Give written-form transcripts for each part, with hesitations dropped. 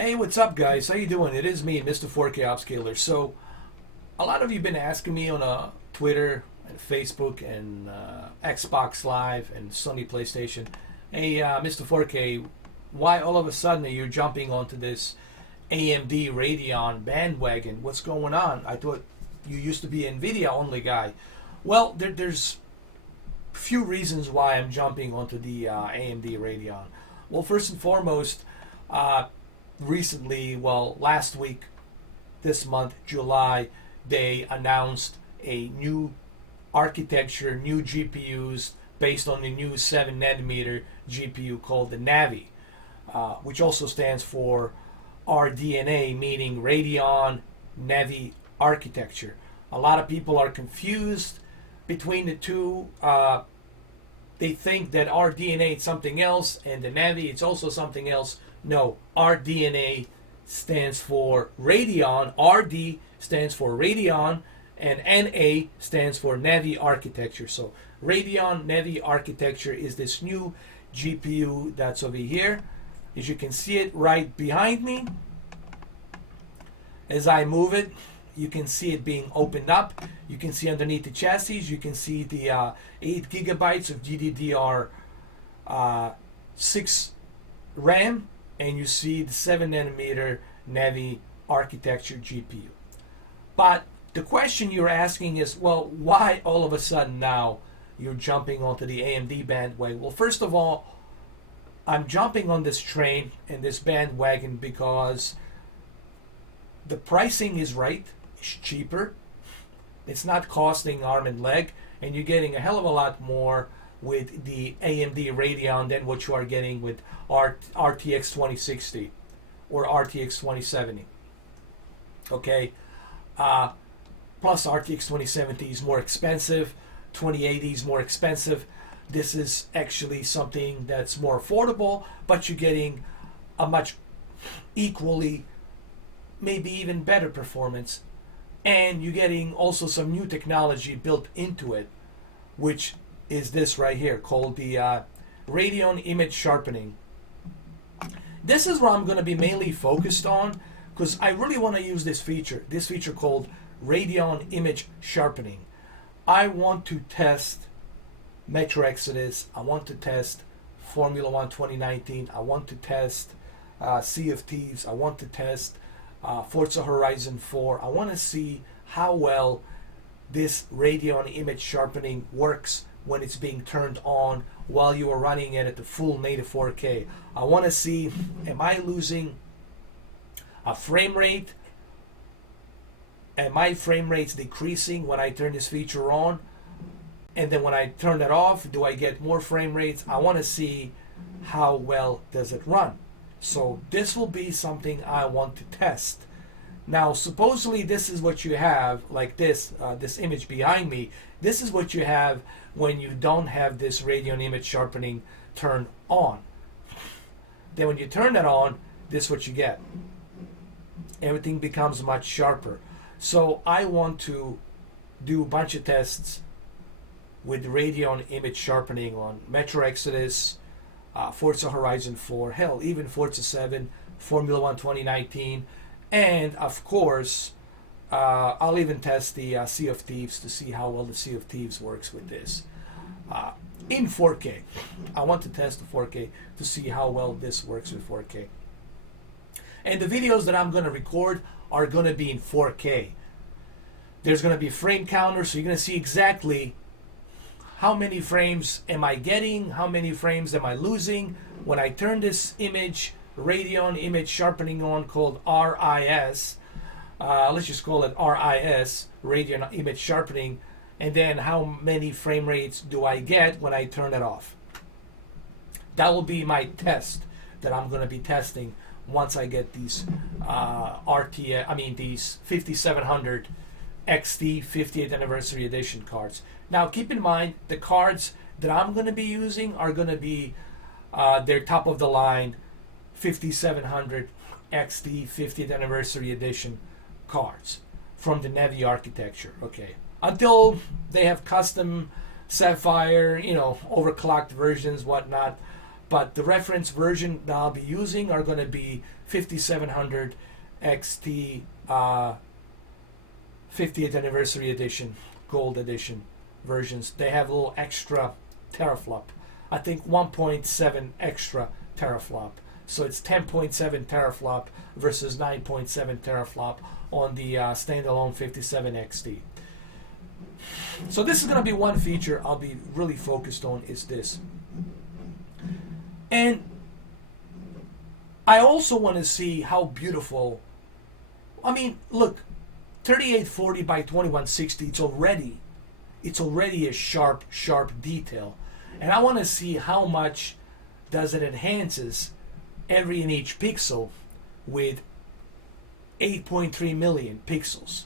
Hey, what's up, guys? How you doing? It is me, Mr. 4K Upscaler. So, a lot of you been asking me on Twitter and Facebook and Xbox Live and Sony PlayStation, hey, Mr. 4K, why all of a sudden are you jumping onto this AMD Radeon bandwagon? What's going on? I thought you used to be an NVIDIA only guy. Well, there's few reasons why I'm jumping onto the AMD Radeon. Well, first and foremost, recently, well, last week, this month, July, they announced a new architecture, new GPUs based on the new 7nm GPU called the Navi, which also stands for RDNA, meaning Radeon Navi Architecture. A lot of people are confused between the two. They think that RDNA is something else and the Navi it's also something else. No, RDNA stands for Radeon, RD stands for Radeon, and NA stands for Navi Architecture. So Radeon Navi Architecture is this new GPU that's over here. As you can see it right behind me, as I move it, you can see it being opened up. You can see underneath the chassis, you can see the 8 gigabytes of GDDR6 RAM, and you see the 7nm Navi architecture GPU. But the question you're asking is, well, why all of a sudden now you're jumping onto the AMD bandwagon? Well, first of all, I'm jumping on this train and this bandwagon because the pricing is right. It's cheaper. It's not costing arm and leg, and you're getting a hell of a lot more with the AMD Radeon than what you are getting with RTX 2060 or RTX 2070. Okay, plus RTX 2070 is more expensive, 2080 is more expensive. This is actually something that's more affordable, but you're getting a much equally, maybe even better performance, and you're getting also some new technology built into it, which is this right here called the Radeon Image Sharpening. This is what I'm going to be mainly focused on because I really want to use this feature called Radeon Image Sharpening. I want to test Metro Exodus, I want to test Formula 1 2019, I want to test Sea of Thieves, I want to test Forza Horizon 4. I want to see how well this Radeon Image Sharpening works when it's being turned on while you are running it at the full native 4K. I want to see, am I losing a frame rate? Am my frame rates decreasing when I turn this feature on? And then when I turn it off, do I get more frame rates? I want to see how well does it run. So this will be something I want to test. Now, supposedly this is what you have, like this image behind me. This is what you have when you don't have this Radeon Image Sharpening turned on. Then when you turn it on, this is what you get. Everything becomes much sharper. So I want to do a bunch of tests with Radeon Image Sharpening on Metro Exodus, Forza Horizon 4, hell, even Forza 7, Formula 1 2019, and of course, I'll even test the Sea of Thieves to see how well the Sea of Thieves works with this. In 4K. I want to test the 4K to see how well this works with 4K. And the videos that I'm going to record are going to be in 4K. There's going to be a frame counter, so you're going to see exactly how many frames am I getting, how many frames am I losing when I turn this image, Radeon Image Sharpening on, called RIS. Let's just call it RIS, Radeon Image Sharpening, and then how many frame rates do I get when I turn it off. That will be my test that I'm going to be testing once I get these these 5700 XT 50th Anniversary Edition cards. Now keep in mind, the cards that I'm going to be using are going to be their top of the line 5700 XT 50th Anniversary Edition cards from the Navi architecture. Okay, until they have custom Sapphire, overclocked versions, whatnot, but the reference version that I'll be using are going to be 5700 XT 50th anniversary edition, gold edition versions. They have a little extra teraflop. I think 1.7 extra teraflop. So it's 10.7 teraflop versus 9.7 teraflop on the standalone 57 XT. So this is going to be one feature I'll be really focused on, is this. And I also want to see how beautiful, I mean, look, 3840 by 2160, it's already a sharp detail. And I want to see how much does it enhances every and each pixel with 8.3 million pixels.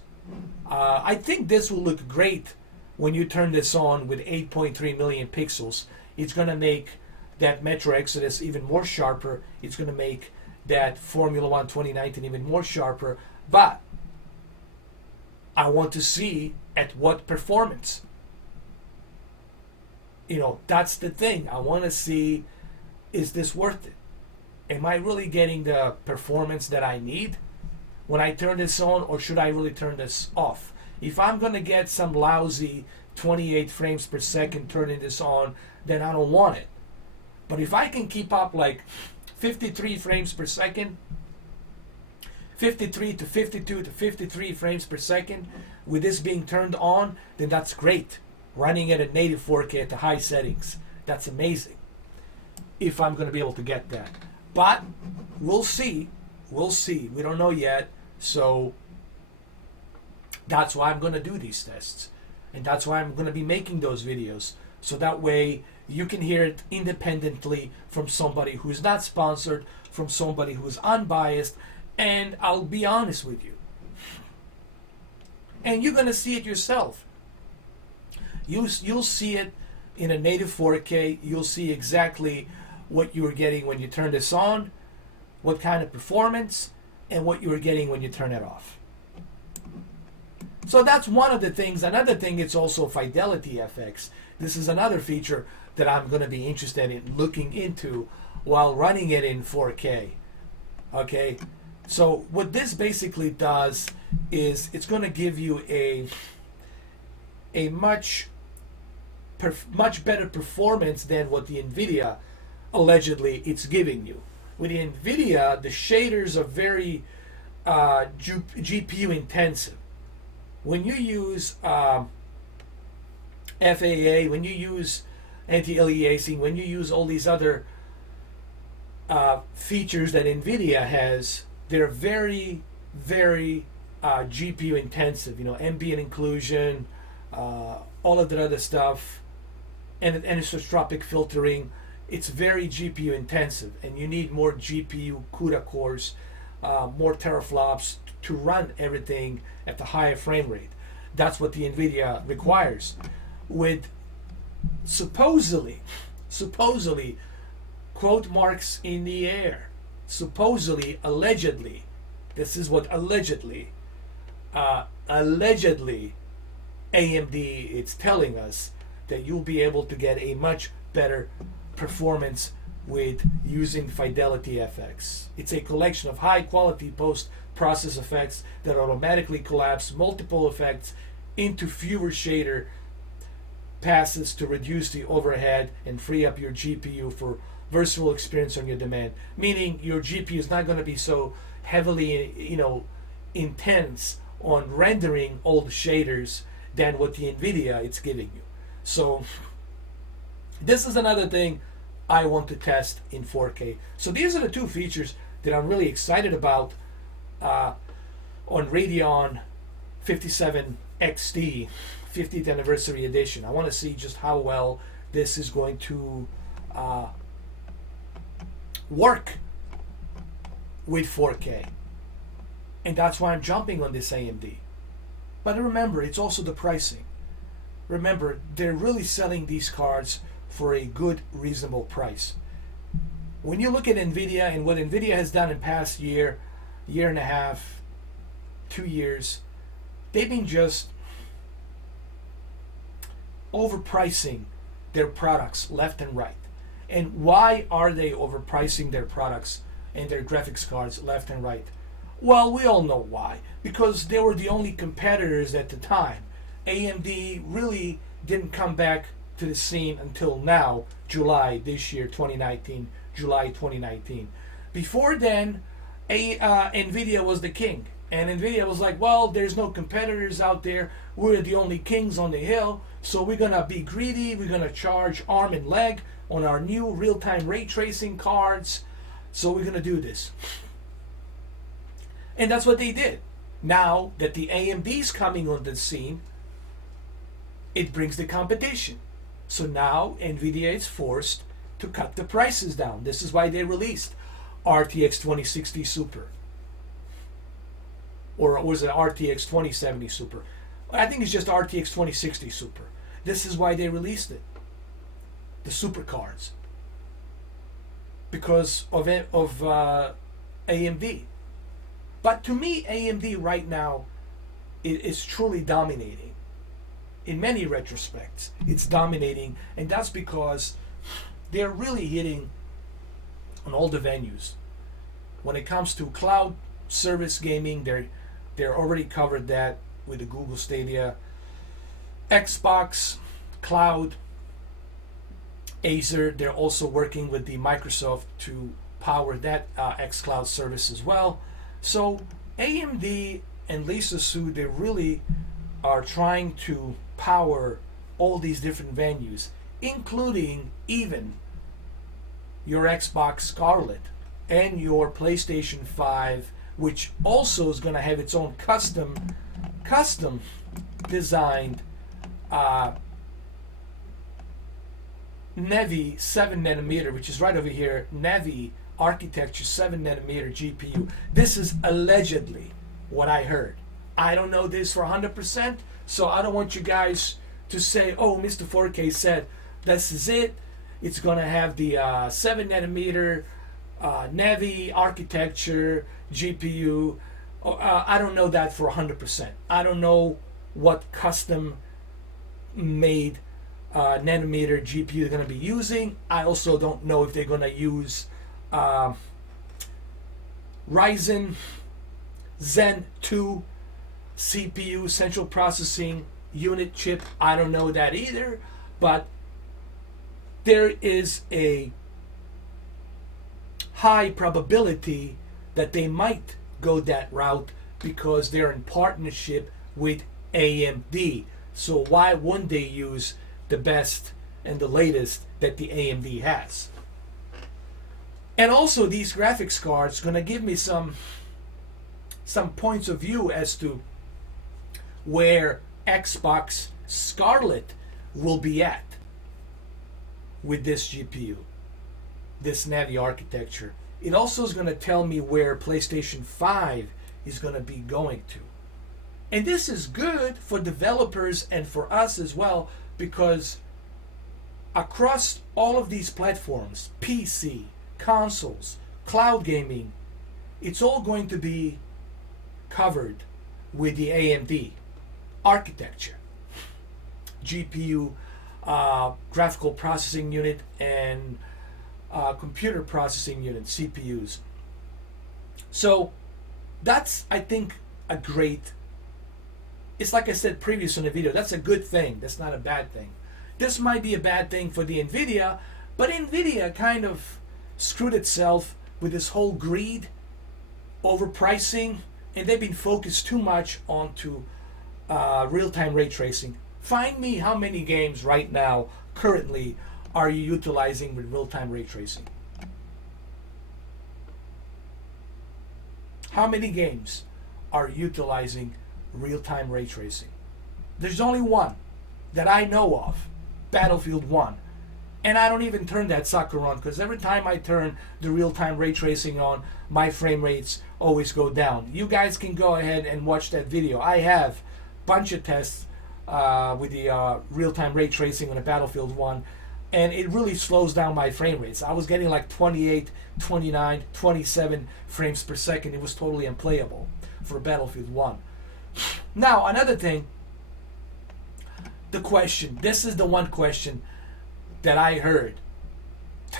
I think this will look great when you turn this on with 8.3 million pixels. It's going to make that Metro Exodus even more sharper. It's going to make that Formula One 2019 even more sharper. But I want to see at what performance. You know, that's the thing. I want to see, is this worth it? Am I really getting the performance that I need when I turn this on, or should I really turn this off? If I'm going to get some lousy 28 frames per second turning this on, then I don't want it. But if I can keep up like 53 frames per second, 53 to 52 to 53 frames per second with this being turned on, then that's great. Running it at native 4K at the high settings, that's amazing. If I'm going to be able to get that. But we'll see. We'll see. We don't know yet. So that's why I'm going to do these tests. And that's why I'm going to be making those videos. So that way you can hear it independently from somebody who's not sponsored, from somebody who's unbiased. And I'll be honest with you. And you're going to see it yourself. You'll see it in a native 4K. You'll see exactly what you were getting when you turn this on, what kind of performance, and what you were getting when you turn it off. So that's one of the things. Another thing, it's also FidelityFX. This is another feature that I'm going to be interested in looking into while running it in 4K. Okay, so what this basically does is it's going to give you a much better performance than what the NVIDIA allegedly it's giving you. With the NVIDIA, the shaders are very GPU intensive. When you use FAA, when you use anti-aliasing, when you use all these other features that NVIDIA has, they're very, very GPU intensive. You know, ambient occlusion, all of that other stuff, and anisotropic filtering. It's very GPU intensive, and you need more GPU CUDA cores, more teraflops to run everything at the higher frame rate. That's what the NVIDIA requires. With supposedly, quote marks in the air, supposedly, allegedly, this is what allegedly AMD it's telling us that you'll be able to get a much better performance with using FidelityFX. It's a collection of high quality post-process effects that automatically collapse multiple effects into fewer shader passes to reduce the overhead and free up your GPU for versatile experience on your demand. Meaning your GPU is not going to be so heavily, intense on rendering all the shaders than what the NVIDIA it's giving you. So this is another thing I want to test in 4K. So these are the two features that I'm really excited about on Radeon 57 XT 50th anniversary edition. I want to see just how well this is going to work with 4K. And that's why I'm jumping on this AMD. But remember, it's also the pricing. Remember, they're really selling these cards for a good, reasonable price. When you look at NVIDIA and what NVIDIA has done in past year and a half, 2 years, they've been just overpricing their products left and right. And why are they overpricing their products and their graphics cards left and right? Well, we all know why. Because they were the only competitors at the time. AMD really didn't come back to the scene until now, July this year, 2019, July 2019. Before then, NVIDIA was the king. And NVIDIA was like, well, there's no competitors out there. We're the only kings on the hill. So we're going to be greedy. We're going to charge arm and leg on our new real-time ray tracing cards. So we're going to do this. And that's what they did. Now that the AMD's coming on the scene, it brings the competition. So now NVIDIA is forced to cut the prices down. This is why they released RTX 2060 Super. Or was it RTX 2070 Super? I think it's just RTX 2060 Super. This is why they released it. The super cards. Because of AMD. But to me, AMD right now is truly dominating. In many retrospects, it's dominating, and that's because they're really hitting on all the venues. When it comes to cloud service gaming, they're already covered that with the Google Stadia. Xbox, cloud, Acer, they're also working with the Microsoft to power that xCloud service as well. So AMD and Lisa Su, they really are trying to power all these different venues, including even your Xbox Scarlett and your PlayStation 5, which also is going to have its own custom designed Navi 7nm, which is right over here, Navi architecture 7nm GPU. This is allegedly what I heard. I don't know this for 100%, so I don't want you guys to say, oh, Mr. 4K said this is it. It's going to have the 7nm Navi architecture GPU. I don't know that for 100%. I don't know what custom made nanometer GPU they're going to be using. I also don't know if they're going to use Ryzen Zen 2 CPU central processing unit chip. I don't know that either, but there is a high probability that they might go that route because they're in partnership with AMD. So why wouldn't they use the best and the latest that the AMD has? And also these graphics cards are going to give me some points of view as to where Xbox Scarlett will be at with this GPU, this Navi architecture. It also is going to tell me where PlayStation 5 is going to be going to. And this is good for developers and for us as well, because across all of these platforms, PC, consoles, cloud gaming, it's all going to be covered with the AMD architecture, GPU, graphical processing unit, and computer processing unit, CPUs. So that's, I think, a great, it's like I said previous in the video, that's a good thing. That's not a bad thing. This might be a bad thing for the NVIDIA, but NVIDIA kind of screwed itself with this whole greed, overpricing, and they've been focused too much onto real-time ray tracing. Find me how many games right now, currently, are you utilizing with real-time ray tracing? How many games are utilizing real-time ray tracing? There's only one that I know of, Battlefield 1. And I don't even turn that sucker on, because every time I turn the real-time ray tracing on, my frame rates always go down. You guys can go ahead and watch that video. I have a bunch of tests with the real-time ray tracing on a Battlefield 1, and it really slows down my frame rates. I was getting like 28, 29, 27 frames per second. It was totally unplayable for Battlefield 1. Now, another thing, the question, this is the one question that I heard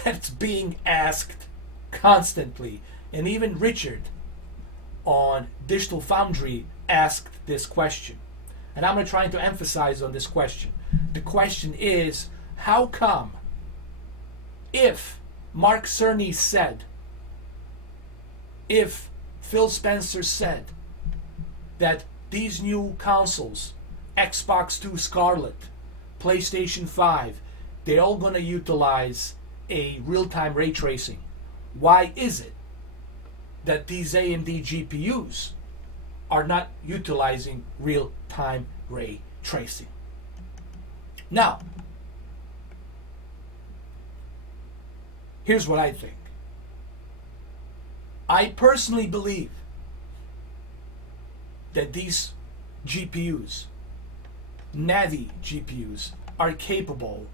that's being asked constantly. And even Richard on Digital Foundry asked this question. And I'm trying to emphasize on this question. The question is, how come if Mark Cerny said, if Phil Spencer said that these new consoles, Xbox 2 Scarlet, PlayStation 5, they're all going to utilize a real-time ray tracing, why is it that these AMD GPUs are not utilizing real-time ray tracing? Now, here's what I think. I personally believe that these GPUs, Navi GPUs, are capable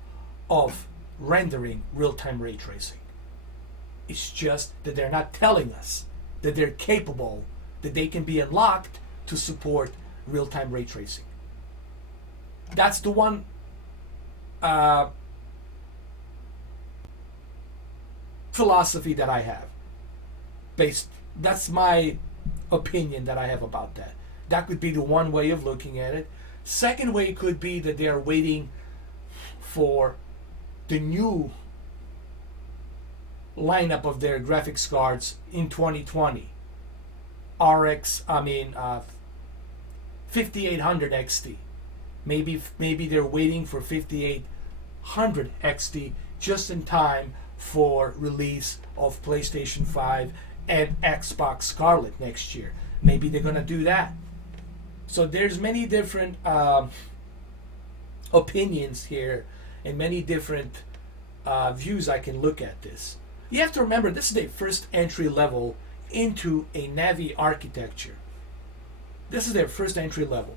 of rendering real-time ray tracing. It's just that they're not telling us that they're capable, that they can be unlocked to support real-time ray tracing. That's the one philosophy that I have. That's my opinion that I have about that. That could be the one way of looking at it. Second way could be that they are waiting for the new lineup of their graphics cards in 2020. 5800 XT. Maybe they're waiting for 5800 XT just in time for release of PlayStation 5 and Xbox Scarlet next year. Maybe they're gonna do that. So there's many different opinions here and many different views I can look at this. You have to remember, this is their first entry level into a Navi architecture. This is their first entry level.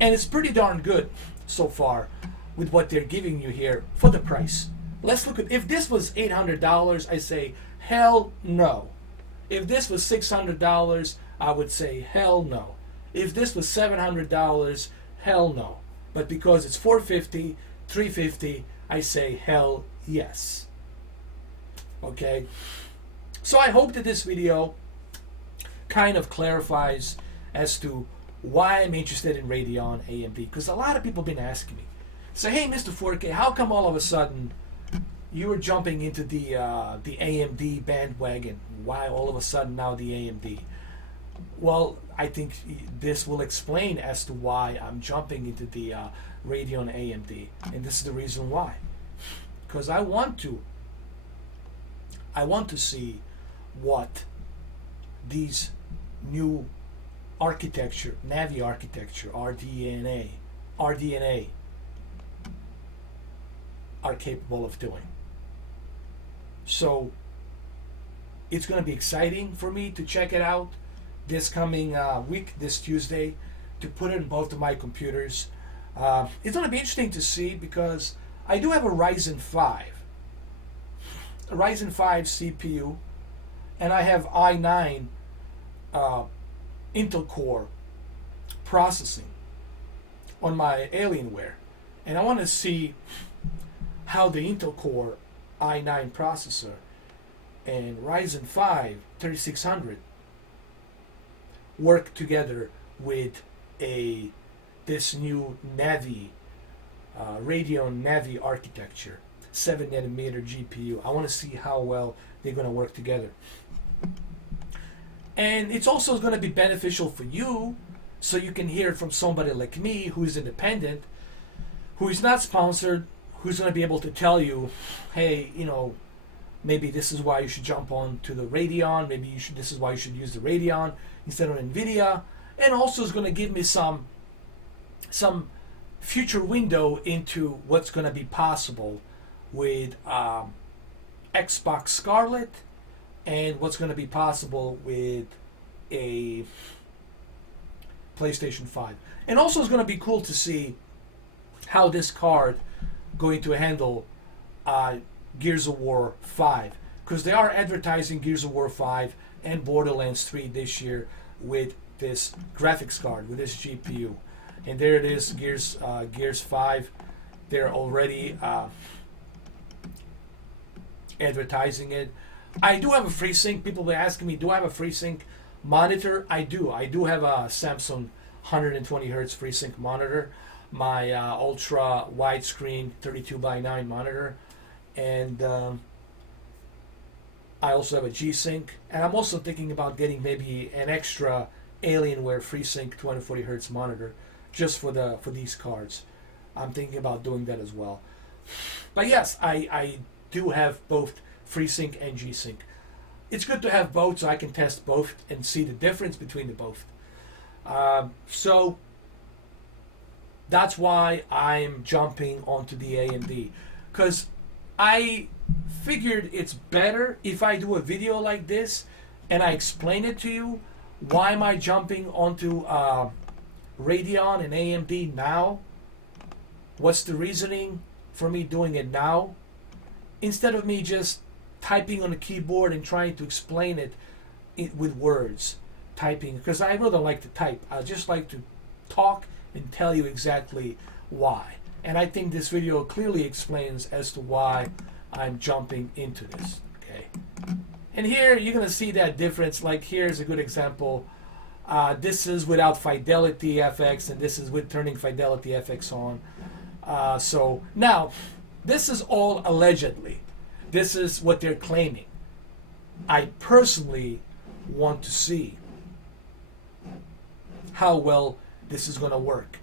And it's pretty darn good so far with what they're giving you here for the price. Let's look at, if this was $800, I say, hell no. If this was $600, I would say, hell no. If this was $700, hell no. But because it's $450, $350, I say, hell yes. Okay? So I hope that this video kind of clarifies as to why I'm interested in Radeon AMD. Because a lot of people have been asking me. Say, hey, Mr. 4K, how come all of a sudden you were jumping into the AMD bandwagon? Why all of a sudden now the AMD? Well, I think this will explain as to why I'm jumping into the Radeon AMD, and this is the reason why. Because I want to see what these new architecture, Navi architecture, RDNA, are capable of doing. So it's going to be exciting for me to check it out this coming week, this Tuesday, to put it in both of my computers. It's going to be interesting to see because I do have a Ryzen 5 CPU, and I have i9 Intel Core processing on my Alienware, and I want to see how the Intel Core i9 processor and Ryzen 5 3600 work together with this new Navi Radeon Navi architecture, 7nm GPU. I want to see how well they're going to work together. And it's also going to be beneficial for you, so you can hear it from somebody like me who's independent, who is not sponsored, who's going to be able to tell you, hey, you know, maybe this is why you should jump on to the Radeon, maybe this is why you should use the Radeon instead of NVIDIA, and also is going to give me some future window into what's going to be possible with Xbox Scarlet and what's going to be possible with a PlayStation 5. And also it's going to be cool to see how this card going to handle Gears of War 5, because they are advertising Gears of War 5 and Borderlands 3 this year with this graphics card, with this GPU. And there it is, Gears 5. They're already advertising it. I do have a FreeSync. People were asking me, do I have a FreeSync monitor? I do. I do have a Samsung 120 hertz FreeSync monitor, my ultra widescreen 32 by 9 monitor, and I also have a G-Sync, and I'm also thinking about getting maybe an extra Alienware FreeSync 240 hertz monitor just for these cards. I'm thinking about doing that as well. But yes, I do have both FreeSync and G-Sync. It's good to have both so I can test both and see the difference between the both. So that's why I'm jumping onto the AMD, because I figured it's better if I do a video like this and I explain it to you. Why am I jumping onto Radeon and AMD now? What's the reasoning for me doing it now, instead of me just typing on the keyboard and trying to explain it with words, typing, because I really don't like to type. I just like to talk and tell you exactly why. And I think this video clearly explains as to why I'm jumping into this. Okay. And here you're going to see that difference. Like here's a good example. This is without FidelityFX, and this is with turning FidelityFX on. So now, this is all allegedly. This is what they're claiming. I personally want to see how well this is going to work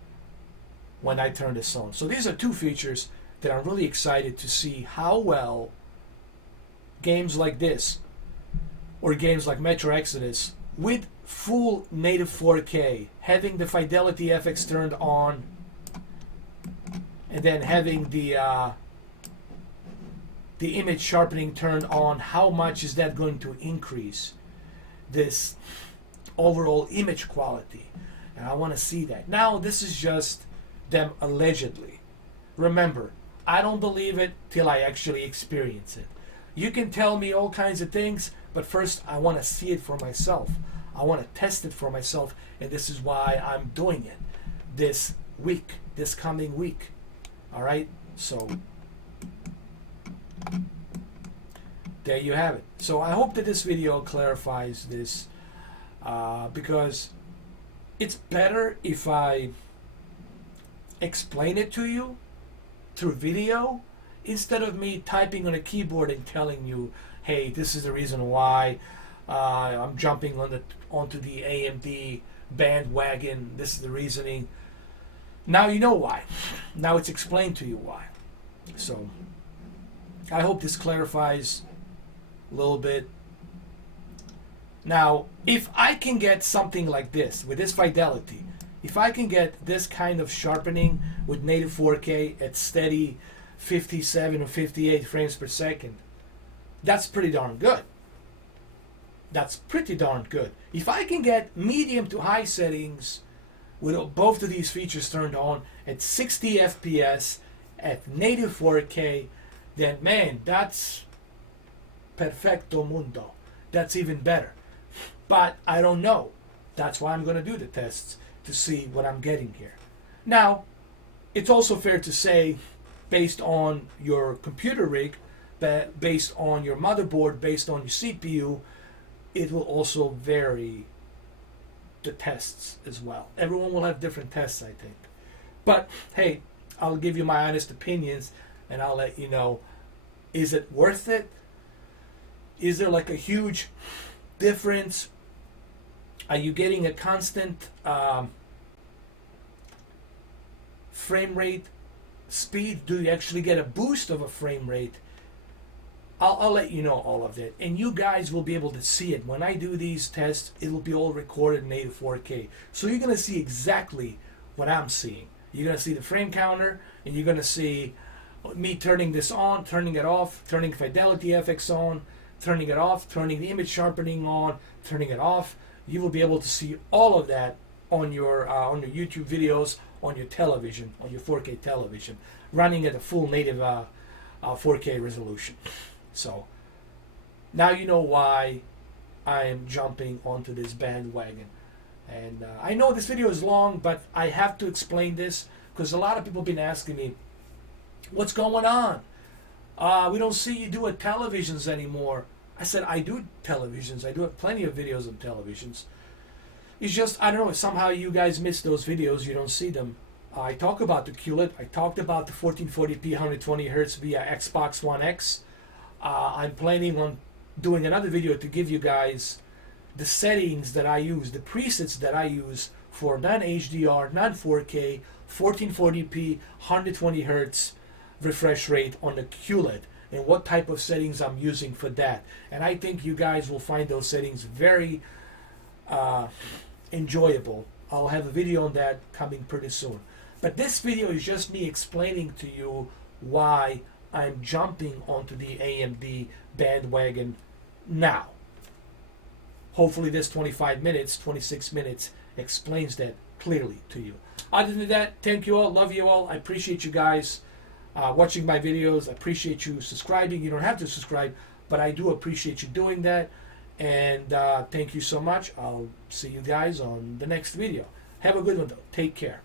when I turn this on. So these are two features that I'm really excited to see how well games like this, or games like Metro Exodus, with full native 4K, having the FidelityFX turned on, and then having the image sharpening turned on, how much is that going to increase this overall image quality? And I want to see that. Now, this is just them allegedly. Remember, I don't believe it till I actually experience it. You can tell me all kinds of things, but first I want to see it for myself. I want to test it for myself, and this is why I'm doing it this week, this coming week. All right, so there you have it. So I hope that this video clarifies this, because it's better if I explain it to you through video instead of me typing on a keyboard and telling you, hey, this is the reason why I'm jumping onto the AMD bandwagon. This is the reasoning. Now you know why. Now it's explained to you why. So I hope this clarifies a little bit. Now, if I can get something like this with this fidelity, if I can get this kind of sharpening with native 4K at steady 57 or 58 frames per second, that's pretty darn good. That's pretty darn good. If I can get medium to high settings with both of these features turned on at 60 FPS at native 4K, then man, that's perfecto mundo. That's even better. But I don't know. That's why I'm going to do the tests, to see what I'm getting here. Now, it's also fair to say, based on your computer rig, based on your motherboard, based on your CPU, it will also vary the tests as well. Everyone will have different tests, I think. But hey, I'll give you my honest opinions, and I'll let you know, is it worth it? Is there like a huge difference? Are you getting a constant frame rate speed? Do you actually get a boost of a frame rate? I'll let you know all of that, and you guys will be able to see it. When I do these tests, it will be all recorded in native 4K. So you're going to see exactly what I'm seeing. You're going to see the frame counter, and you're going to see me turning this on, turning it off, turning FidelityFX on, turning it off, turning the image sharpening on, turning it off. You will be able to see all of that on your YouTube videos, on your television, on your 4K television, running at a full native 4K resolution. So now you know why I am jumping onto this bandwagon. And I know this video is long, but I have to explain this because a lot of people have been asking me, what's going on? We don't see you do televisions anymore. I said, I do televisions. I do have plenty of videos of televisions. It's just, I don't know, somehow you guys miss those videos. You don't see them. I talk about the QLED. I talked about the 1440p 120 Hertz via Xbox One X. I'm planning on doing another video to give you guys the settings that I use, the presets that I use for non-HDR, non-4K, 1440p, 120 Hertz refresh rate on the QLED, and what type of settings I'm using for that. And I think you guys will find those settings very enjoyable. I'll have a video on that coming pretty soon. But this video is just me explaining to you why I'm jumping onto the AMD bandwagon now. Hopefully this 25 minutes, 26 minutes explains that clearly to you. Other than that, thank you all, love you all. I appreciate you guys watching my videos. I appreciate you subscribing. You don't have to subscribe, but I do appreciate you doing that. And thank you so much. I'll see you guys on the next video. Have a good one though. Take care.